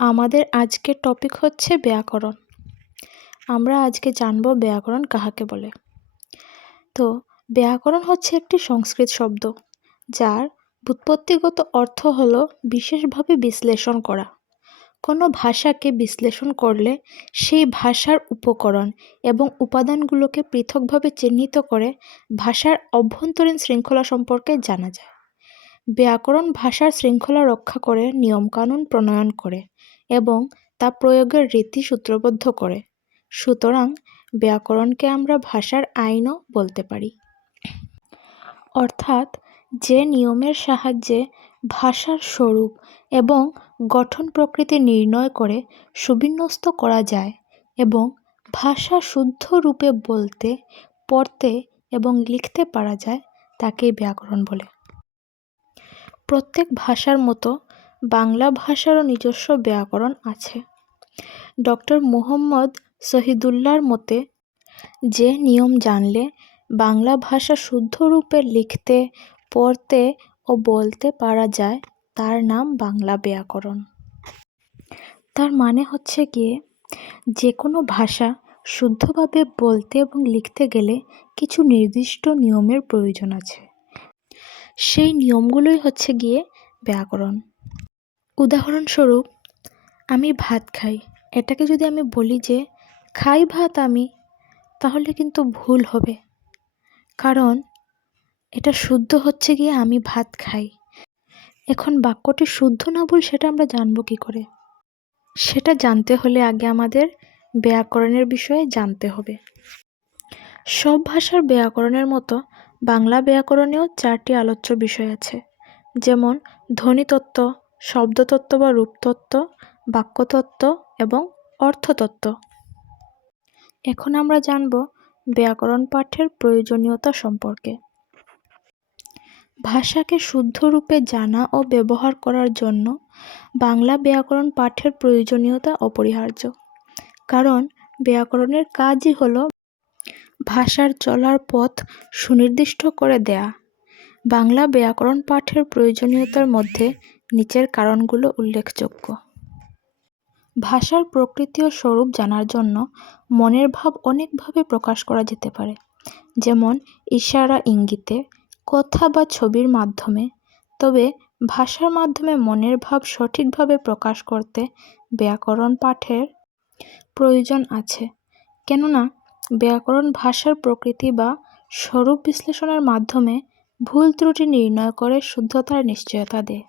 আমাদের আজকের টপিক হচ্ছে ব্যাকরণ। আমরা আজকে জানব ব্যাকরণ কাহাকে বলে। তো, ব্যাকরণ হচ্ছে একটি সংস্কৃত শব্দ, যার ব্যুৎপত্তিগত অর্থ হল বিশেষভাবে বিশ্লেষণ করা। কোনো ভাষাকে বিশ্লেষণ করলে সেই ভাষার উপকরণ এবং উপাদানগুলোকে পৃথকভাবে চিহ্নিত করে ভাষার অভ্যন্তরীণ শৃঙ্খলা সম্পর্কে জানা যায়। ব্যাকরণ ভাষার শৃঙ্খলা রক্ষা করে নিয়মকানুন প্রণয়ন করে এবং তা প্রয়োগের রীতি সূত্রবদ্ধ করে। সুতরাং ব্যাকরণকে আমরা ভাষার আইনও বলতে পারি। অর্থাৎ যে নিয়মের সাহায্যে ভাষার স্বরূপ এবং গঠন প্রকৃতি নির্ণয় করে সুবিন্যস্ত করা যায় এবং ভাষা শুদ্ধ রূপে বলতে, পড়তে এবং লিখতে পারা যায়, তাকেই ব্যাকরণ বলে। প্রত্যেক ভাষার মতো বাংলা ভাষারও নিজস্ব ব্যাকরণ আছে। ডক্টর মুহম্মদ শহীদুল্লাহর মতে, যে নিয়ম জানলে বাংলা ভাষা শুদ্ধ রূপে লিখতে, পড়তে ও বলতে পারা যায়, তার নাম বাংলা ব্যাকরণ। তার মানে হচ্ছে গিয়ে যে কোনো ভাষা শুদ্ধভাবে বলতে এবং লিখতে গেলে কিছু নির্দিষ্ট নিয়মের প্রয়োজন আছে। সেই নিয়মগুলোই হচ্ছে গিয়ে ব্যাকরণ। উদাহরণস্বরূপ, আমি ভাত খাই। এটাকে যদি আমি বলি যে, খাই ভাত আমি, তাহলে কিন্তু ভুল হবে। কারণ এটা শুদ্ধ হচ্ছে গিয়ে আমি ভাত খাই। এখন বাক্যটি শুদ্ধ না ভুল সেটা আমরা জানব কী করে? সেটা জানতে হলে আগে আমাদের ব্যাকরণের বিষয়ে জানতে হবে। সব ভাষার ব্যাকরণের মতো বাংলা ব্যাকরণেও চারটি আলোচ্য বিষয় আছে। যেমন, ধ্বনিতত্ত্ব, শব্দতত্ত্ব বা রূপতত্ত্ব, বাক্যতত্ত্ব এবং অর্থতত্ত্ব। এখন আমরা জানব ব্যাকরণ পাঠের প্রয়োজনীয়তা সম্পর্কে। ভাষাকে শুদ্ধ রূপে জানা ও ব্যবহার করার জন্য বাংলা ব্যাকরণ পাঠের প্রয়োজনীয়তা অপরিহার্য। কারণ, ব্যাকরণের কাজই হল ভাষার চলার পথ সুনির্দিষ্ট করে দেয়া। বাংলা ব্যাকরণ পাঠের প্রয়োজনীয়তার মধ্যে নিচের কারণগুলো উল্লেখযোগ্য। ভাষার প্রকৃতি ও স্বরূপ জানার জন্য মনের ভাব অনেকভাবে প্রকাশ করা যেতে পারে। যেমন, ইশারা ইঙ্গিতে, কথা বা ছবির মাধ্যমে। তবে ভাষার মাধ্যমে মনের ভাব সঠিকভাবে প্রকাশ করতে ব্যাকরণ পাঠের প্রয়োজন আছে। কেননা ব্যাকরণ ভাষার প্রকৃতি বা স্বরূপ বিশ্লেষণের মাধ্যমে ভুল ত্রুটি নির্ণয় করে শুদ্ধতার নিশ্চয়তা দেয়।